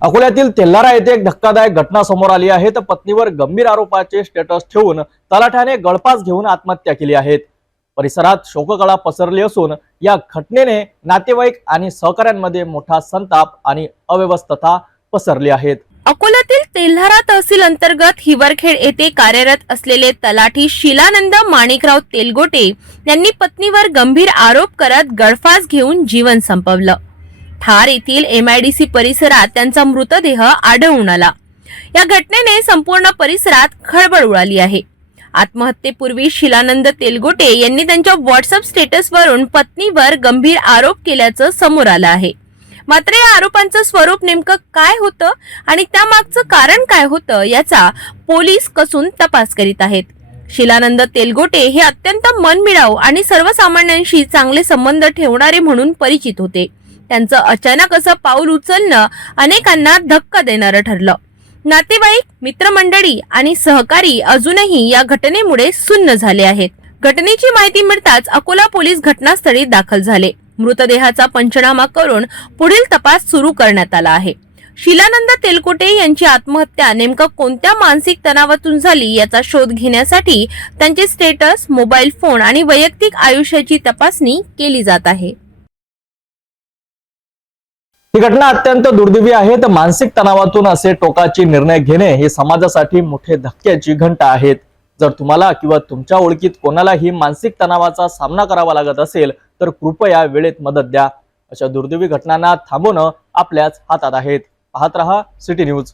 अकोल्यातील तेल्हारा येथे एक धक्कादायक घटना समोर आली आहे। तर पत्नीवर गंभीर आरोपाचे स्टेटस ठेवून तलाठ्याने गळफास घेऊन आत्महत्या केली आहे। परिसरात शोककळा पसरली असून या घटनेने नातेवाईक आणि सहकाऱ्यांमध्ये मोठा संताप आणि अव्यवस्था पसरली आहे। अकोल्यातील तेल्हारा तहसील अंतर्गत हिवरखेड येथे कार्यरत असलेले तलाठी शिलानंद माणिकराव तेलगोटे यांनी पत्नीवर गंभीर आरोप करत गळफास घेऊन जीवन संपवलं। ठार येथील MIDC परिसरात त्यांचा मृतदेह आढळून आला। या घटनेने संपूर्ण परिसरात खळबळ उडाली आहे। आत्महत्येपूर्वी शिलानंद तेलगोटे यांनी त्यांच्या व्हॉट्सअप स्टेटसवरून पत्नीवर गंभीर आरोप केल्याचं समोर आलं आहे। मात्र या आरोपांचं स्वरूप नेमकं काय होतं आणि त्यामागचं कारण काय होतं याचा पोलीस कसून तपास करीत आहेत। शिलानंद तेलगोटे हे अत्यंत मनमिळाऊ आणि सर्वसामान्यांशी चांगले संबंध ठेवणारे म्हणून परिचित होते। त्यांचं अचानक असं पाऊल उचलणं अनेकांना धक्का देणारं ठरलं। नातेवाईक, मित्रमंडळी आणि सहकारी अजूनही या घटनेमुळे सुन्न झाले आहेत। घटनेची माहिती मिळताच अकोला पोलीस घटनास्थळी दाखल झाले। मृतदेहाचा पंचनामा करून पुढील तपास सुरू करण्यात आला आहे। शिलानंद तेलकोटे यांची आत्महत्या नेमकं कोणत्या मानसिक तणावातून झाली याचा शोध घेण्यासाठी त्यांचे स्टेटस, मोबाईल फोन आणि वैयक्तिक आयुष्याची तपासणी केली जात आहे। ही घटना अत्यंत दुर्दैवी आहे। तर मानसिक तणावातून असे टोकाचे निर्णय घेणे हे समाजासाठी मोठे धक्क्याची घंटा आहेत। जर तुम्हाला किंवा तुमच्या ओळखीत कोणालाही मानसिक तणावाचा सामना करावा लागत असेल तर कृपया वेळेत मदत द्या। अशा दुर्दैवी घटनांना थांबवणं आपल्याच हातात आहे। पाहत रहा सिटी न्यूज।